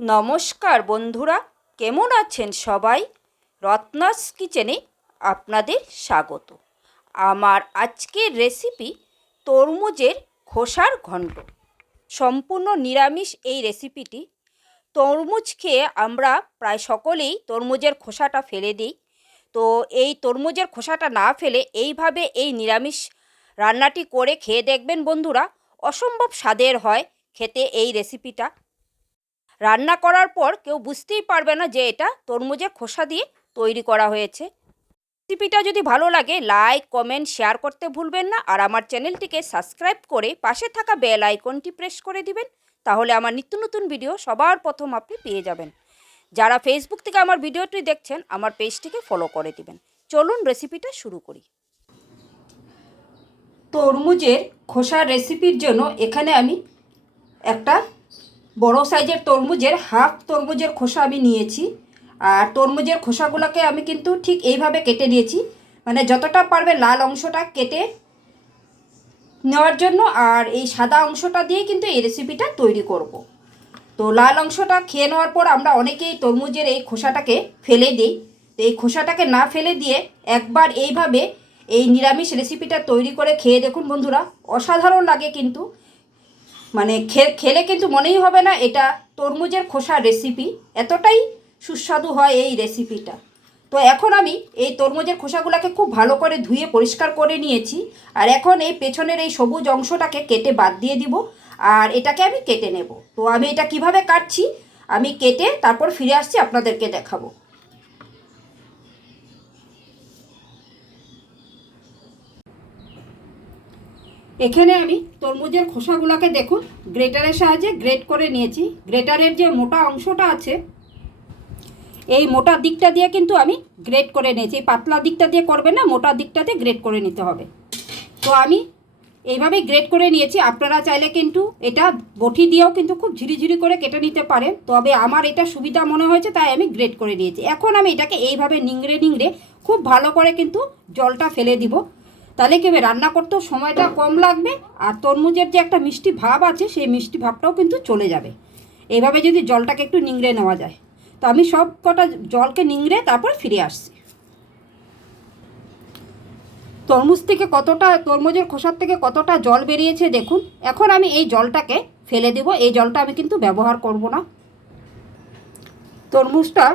নমস্কার বন্ধুরা, কেমন আছেন সবাই? রত্নাস কিচেনে আপনাদের স্বাগত। আমার আজকের রেসিপি তরমুজের খোসার ঘণ্ট সম্পূর্ণ নিরামিষ এই রেসিপিটি তরমুজ খেয়ে আমরা প্রায় সকলেই তরমুজের খোসাটা ফেলে দিই। তো এই তরমুজের খোসাটা না ফেলে এইভাবে এই নিরামিষ রান্নাটি করে খেয়ে দেখবেন বন্ধুরা, অসম্ভব স্বাদের হয় খেতে এই রেসিপিটা রান্না করার পর কেউ বুঝতেই পারবে না যে এটা তরমুজের খোসা দিয়ে তৈরি করা হয়েছে। রেসিপিটা যদি ভালো লাগে, লাইক, কমেন্ট, শেয়ার করতে ভুলবেন না। আর আমার চ্যানেলটিকে সাবস্ক্রাইব করে পাশে থাকা বেল আইকনটি প্রেস করে দিবেন, তাহলে আমার নিত্য নতুন ভিডিও সবার প্রথম আপনি পেয়ে যাবেন। যারা ফেসবুক থেকে আমার ভিডিওটি দেখছেন, আমার পেজটিকে ফলো করে দিবেন। চলুন রেসিপিটা শুরু করি। তরমুজের খোসার রেসিপির জন্য এখানে আমি একটা বড় সাইজের তরমুজের, হাফ তরমুজের খোসা আমি নিয়েছি। আর তরমুজের খোসাগুলোকে আমি কিন্তু ঠিক এইভাবে কেটে নিয়েছি। মানে যতটা পারবে লাল অংশটা কেটে নেওয়ার জন্য আর এই সাদা অংশটা দিয়ে কিন্তু এই রেসিপিটা তৈরি করব। তো লাল অংশটা খেয়ে নেওয়ার পর আমরা অনেকেই তরমুজের এই খোসাটাকে ফেলে দিই। তো এই খোসাটাকে না ফেলে দিয়ে একবার এইভাবে এই নিরামিষ রেসিপিটা তৈরি করে খেয়ে দেখুন বন্ধুরা, অসাধারণ লাগে কিন্তু। মানে খেলে কিন্তু মনেই হবে না, এটা তরমুজের খোসা রেসিপি এতটাই সুস্বাদু হয় এই রেসিপিটা তো এখন আমি এই তরমুজের খোসাগুলোকে খুব ভালো করে ধুয়ে পরিষ্কার করে নিয়েছি, আর এখন এই পেছনের এই সবুজ অংশটাকে কেটে বাদ দিয়ে দিব, আর এটাকে আমি কেটে নেব। তো আমি এটা কীভাবে কাটছি, আমি কেটে তারপর ফিরে আসছি আপনাদেরকে দেখাবো। এখানে আমি তরমুজের খোসাগুলোকে দেখুন, গ্রেটারের সাহায্যে গ্রেট করে নিয়েছি। গ্রেটারের যে মোটা অংশটা আছে, এই মোটা দিকটা দিয়ে কিন্তু আমি গ্রেট করে নিয়েছি। পাতলা দিকটা দিয়ে করবে না, মোটা দিকটাতে গ্রেট করে নিতে হবে। তো আমি এইভাবে গ্রেট করে নিয়েছি। আপনারা চাইলে কিন্তু এটা বটি দিয়েও কিন্তু খুব ঝিরিঝিরি করে কেটে নিতে পারেন। তবে আমার এটা সুবিধা মনে হয়েছে, তাই আমি গ্রেট করে নিয়েছি। এখন আমি এটাকে এইভাবে নিংড়ে নিংড়ে খুব ভালো করে কিন্তু জলটা ফেলে দিব। তাহলে কি হবে? রান্না করতেও সময়টা কম লাগবে আর তরমুজের যে একটা মিষ্টি ভাব আছে, সেই মিষ্টি ভাবটাও কিন্তু চলে যাবে। এইভাবে যদি জলটাকে একটু নিংড়ে নেওয়া যায়। তো আমি সব কটা জলকে নিংড়ে তারপর ফিরে আসছি। তরমুজ থেকে কতটা, তরমুজের খোসার থেকে কতটা জল বেরিয়েছে দেখুন। এখন আমি এই জলটাকে ফেলে দেব। এই জলটা আমি কিন্তু ব্যবহার করব না। তরমুজটা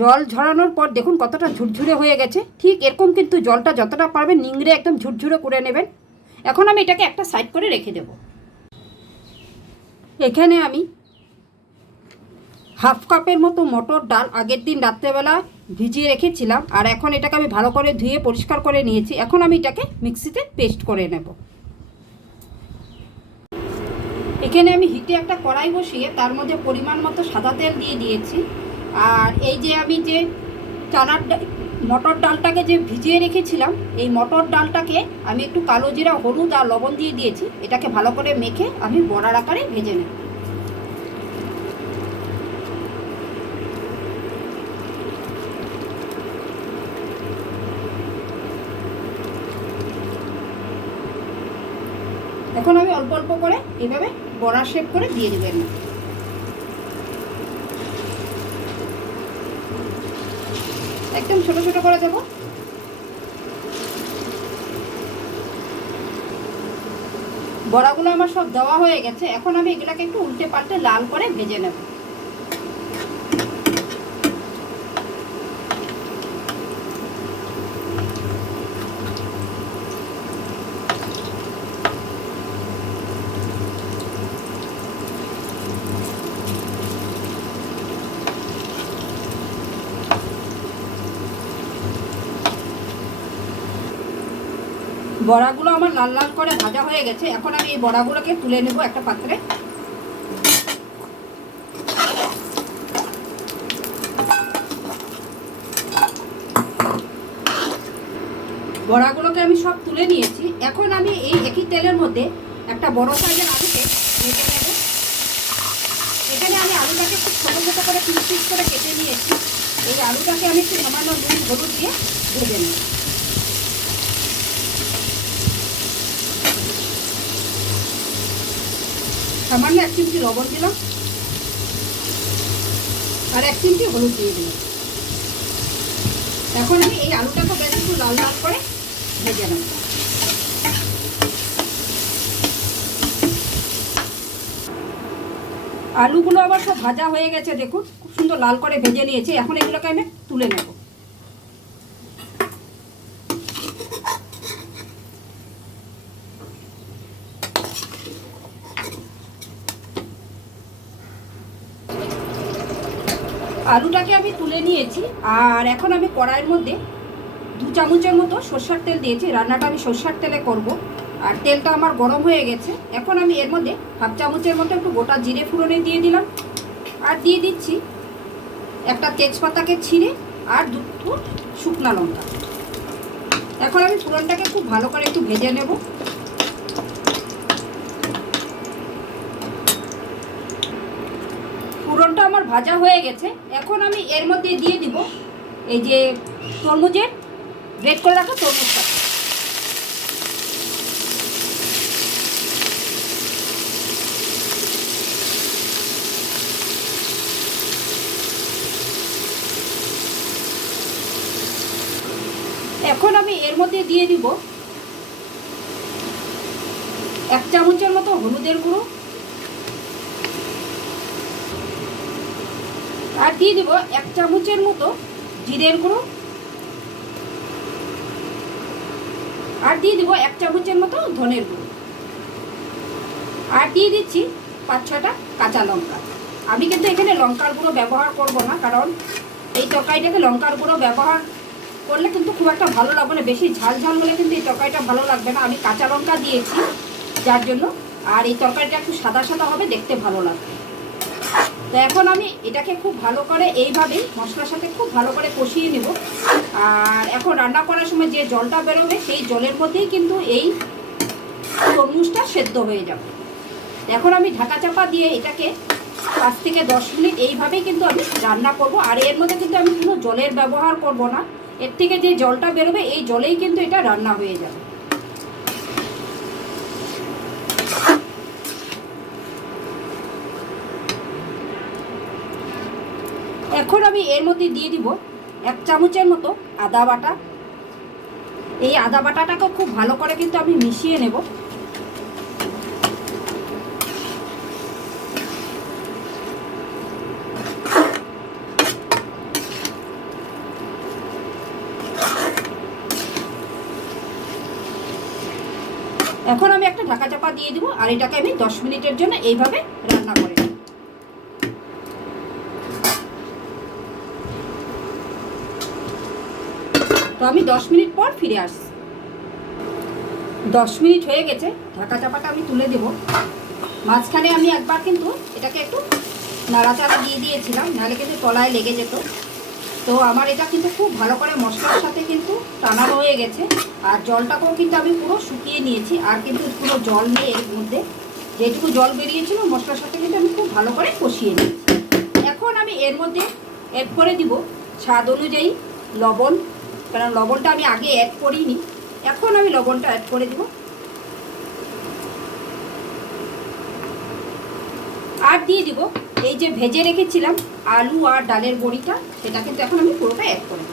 জল ঝরানোর পর দেখুন কতটা ঝুরঝুরে হয়ে গেছে। ঠিক এরকম কিন্তু জলটা যতটা পারবেন নিংড়ে একদম ঝুরঝুরে করে নেবেন। এখন আমি এটাকে একটা সাইড করে রেখে দেব। এখানে আমি হাফ কাপের মতো মটর ডাল আগের দিন রাত্রেবেলা ভিজিয়ে রেখেছিলাম, আর এখন এটাকে আমি ভালো করে ধুয়ে পরিষ্কার করে নিয়েছি। এখন আমি এটাকে মিক্সিতে পেস্ট করে নেব। এখানে আমি হিটে একটা কড়াই বসিয়ে তার মধ্যে পরিমাণ মতো সাদা তেল দিয়ে দিয়েছি। আর এই যে আমি যে চানার মটর ডালটাকে যে ভিজিয়ে রেখেছিলাম, এই মটর ডালটাকে আমি একটু কালো জিরা, হলুদ আর লবণ দিয়ে দিয়েছি। এটাকে ভালো করে মেখে আমি বড়ার আকারে ভেজে নেব। এখন আমি অল্প অল্প করে এভাবে বড়া শেপ করে দিয়ে দেবেন একদম ছোট ছোট করে দেবো বড়াগুলো আমার সব দেওয়া হয়ে গেছে। এখন আমি এগুলাকে একটু উল্টে পাল্টে লাল করে ভেজে নেব। বড়াগুলো আমার লাল লাল করে ভাজা হয়ে গেছে। এখন আমি এই বড়াগুলোকে তুলে নেব একটা পাত্রে। বড়াগুলোকে আমি সব তুলে নিয়েছি। এখন আমি এই একই তেলের মধ্যে একটা বড় সাইজের আলুকে ভেজে নেব। এখানে আমি আলুটাকে খুব ছোটো ছোটো করে পিস পিস করে কেটে নিয়েছি। এই আলুটাকে আমি একটু সামান্য নুন, হলুদ দিয়ে ভেজে নেব। সামান্য এক চিমটি লবণ দিলাম। আর এক চিমটি হলুদ দিয়ে দিলাম। এখন আমি এই আলুটাকে বেশ একটু লাল লাল করে ভেজে নেব। আলুগুলো আবার সব ভাজা হয়ে গেছে, দেখুন। খুব সুন্দর লাল করে ভেজে নিয়েছি। এখন এগুলোকে আমি তুলে নেব। আলুটাকে আমি তুলে নিয়েছি, আর এখন আমি কড়াইয়ের মধ্যে দু চামচের মতো সর্ষার তেল দিয়েছি। রান্নাটা আমি সর্ষার তেলে করব। আর তেলটা আমার গরম হয়ে গেছে। এখন আমি এর মধ্যে হাফ চামচের মতো একটু গোটা জিরে ফুরনে দিয়ে দিলাম। আর দিয়ে দিচ্ছি একটা তেজপাতাকে ছিঁড়ে আর দুটো শুকনা লঙ্কা। এখন আমি ফুরনটাকে খুব ভালো করে একটু ভেজে নেব ফুরনটা আমার ভাজা হয়ে গেছে। এখন আমি এর মধ্যে দিয়ে দিব এই যে তরমুজের গ্রেট করে রাখা তরমুজটা। এখন আমি এর মধ্যে দিয়ে দিব এক চামচের মতো হলুদের গুঁড়ো। আর দিয়ে দেবো এক চামচের মতো জিরের গুঁড়ো। আর দিয়ে দেবো এক চামচের মতো ধনের গুঁড়ো। আর দিয়ে দিচ্ছি পাঁচ ছটা কাঁচা লঙ্কা। আমি কিন্তু এখানে লঙ্কার গুঁড়ো ব্যবহার করব না, কারণ এই তরকারিটাকে লঙ্কার গুঁড়ো ব্যবহার করলে কিন্তু খুব একটা ভালো লাগবে না। বেশি ঝাল ঝাল হলে কিন্তু এই তরকারিটা ভালো লাগবে না। আমি কাঁচা লঙ্কা দিয়েছি, যার জন্য। আর এই তরকারিটা একটু সাদা সাদা হবে, দেখতে ভালো লাগবে। তো এখন আমি এটাকে খুব ভালো করে এইভাবেই মশলার সাথে খুব ভালো করে কষিয়ে নেব। আর এখন রান্না করার সময় যে জলটা বেরোবে সেই জলের মধ্যেই কিন্তু এই তরমুজটা সেদ্ধ হয়ে যাবে। এখন আমি ঢাকা চাপা দিয়ে এটাকে পাঁচ থেকে দশ মিনিট এইভাবেই কিন্তু আমি রান্না করব। আর এর মধ্যে কিন্তু আমি কোনো জলের ব্যবহার করব না। এর থেকে যে জলটা বেরোবে, এই জলেই কিন্তু এটা রান্না হয়ে যাবে। এখন আমি এর মধ্যে দিয়ে দিব এক চামচের মতো আদা বাটা। এই আদা বাটাটাকে খুব ভালো করে কিন্তু আমি মিশিয়ে নেব। এখন আমি একটা ঢাকা চাপা দিয়ে দিব আর এটাকে আমি দশ মিনিটের জন্য এইভাবে রান্না করে নেব তো আমি দশ মিনিট পর ফিরে আসছি। দশ মিনিট হয়ে গেছে ঢাকা চাপাটা আমি তুলে দেব। মাঝখানে আমি একবার কিন্তু এটাকে একটু নাড়াচাড়া দিয়ে দিয়েছিলাম, নাহলে কিন্তু তলায় লেগে যেত। তো আমার এটা কিন্তু খুব ভালো করে মশলার সাথে কিন্তু টানানো হয়ে গেছে, আর জলটাকেও কিন্তু আমি পুরো শুকিয়ে নিয়েছি, আর কিন্তু পুরো জল নেই এর মধ্যে। যেটুকু জল বেরিয়েছিল, মশলার সাথে কিন্তু আমি খুব ভালো করে কষিয়ে নিয়েছি। এখন আমি এর মধ্যে অ্যাড করে দিব স্বাদ অনুযায়ী লবণ কারণ লবণটা আমি আগে অ্যাড করিনি। এখন আমি লবণটা অ্যাড করে দিব। আর দিয়ে দিব এই যে ভেজে রেখেছিলাম আলু আর ডালের বড়িটা, সেটা কিন্তু এখন আমি পুরোটা অ্যাড করে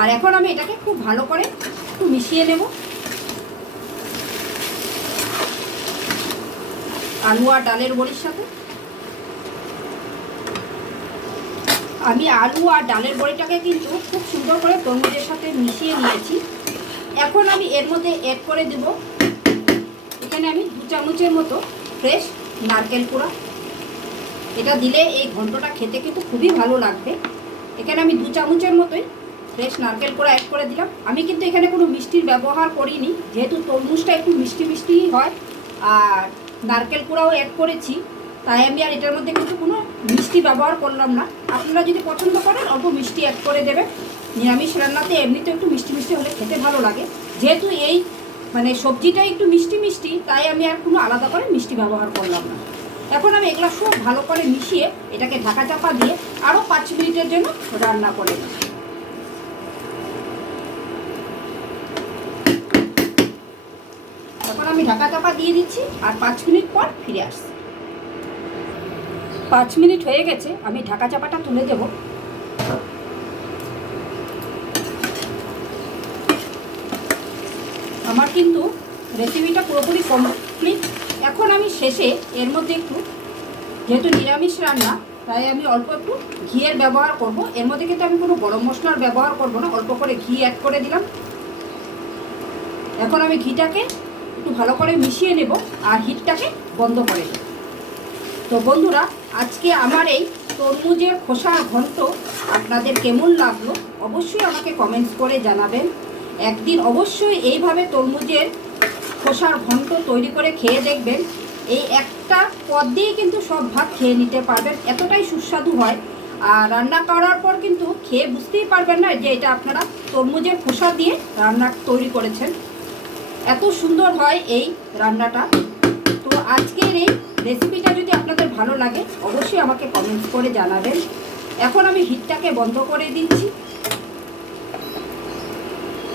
আর এখন আমি এটাকে খুব ভালো করে একটু মিশিয়ে নেব। আলু আর ডালের বড়ির সাথে। আমি আলু আর ডালের বড়িটাকে কিন্তু খুব সুন্দর করে তরমুজের সাথে মিশিয়ে নিয়েছি। এখন আমি এর মধ্যে অ্যাড করে দেব। এখানে আমি দু চামচের মতো ফ্রেশ নারকেল কুড়া। এটা দিলে এই ঘন্টটা খেতে কিন্তু খুবই ভালো লাগবে। এখানে আমি দু চামচের মতোই ফ্রেশ নারকেল কুড়া অ্যাড করে দিলাম। আমি কিন্তু এখানে কোনো মিষ্টির ব্যবহার করিনি। যেহেতু তরমুজটা একটু মিষ্টি মিষ্টি হয়, আর নারকেল কুড়াও অ্যাড করেছি। তাই আমি আর এটার মধ্যে কিন্তু কোনো মিষ্টি ব্যবহার করলাম না। আপনারা যদি পছন্দ করেন, অল্প মিষ্টি অ্যাড করে দেবেন। নিরামিষ রান্নাতে এমনিতে একটু মিষ্টি মিষ্টি হলে খেতে ভালো লাগে। যেহেতু এই মানে সবজিটা একটু মিষ্টি মিষ্টি, তাই আমি আর কোনো আলাদা করে মিষ্টি ব্যবহার করলাম না। এখন আমি এগুলো সব ভালো করে মিশিয়ে এটাকে ঢাকা চাপা দিয়ে আরও পাঁচ মিনিটের জন্য রান্না করে এখন আমি ঢাকা চাপা দিয়ে দিচ্ছি আর পাঁচ মিনিট পর ফিরে আসছি। পাঁচ মিনিট হয়ে গেছে, আমি ঢাকা চাপাটা তুলে দেব। আমার কিন্তু রেসিপিটা পুরোপুরি কমপ্লিট এখন আমি শেষে এর মধ্যে একটু, যেহেতু নিরামিষ রান্না, তাই আমি অল্প একটু ঘিয়ের ব্যবহার করব। এর মধ্যে কিন্তু আমি কোনো গরম মশলার ব্যবহার করব না, অল্প করে ঘি অ্যাড করে দিলাম। এখন আমি ঘিটাকে একটু ভালো করে মিশিয়ে নেব আর হিটটাকে বন্ধ করে দেব। তো বন্ধুরা আজকে আমার এই তরমুজের খোসা ঘন্ট আপনাদের কেমন লাগল অবশ্যই আমাকে কমেন্টস করে জানাবেন। একদিন অবশ্যই এইভাবে তরমুজের খোসার ঘন্ট তৈরি করে খেয়ে দেখবেন। এই একটা পদ দিয়েই কিন্তু সব ভাত খেয়ে নিতে পারবেন, এতটাই সুস্বাদু হয়। আর রান্না করার পর কিন্তু খেয়ে বুঝতেই পারবেন না যে এটা আপনারা তরমুজের খোসা দিয়ে রান্না তৈরি করেছেন। এত সুন্দর হয় এই রান্নাটা। তো আজকের এই রেসিপিটা যদি আপনাদের ভালো লাগে, অবশ্যই আমাকে কমেন্টস করে জানাবেন। এখন আমি হিটটাকে বন্ধ করে দিচ্ছি।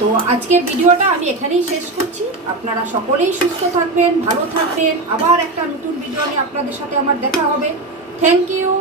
তো আজকের ভিডিওটা আমি এখানেই শেষ করছি। আপনারা সকলেই সুস্থ থাকবেন, ভালো থাকবেন। আবার একটা নতুন ভিডিও নিয়ে আপনাদের সাথে আমার দেখা হবে। Thank you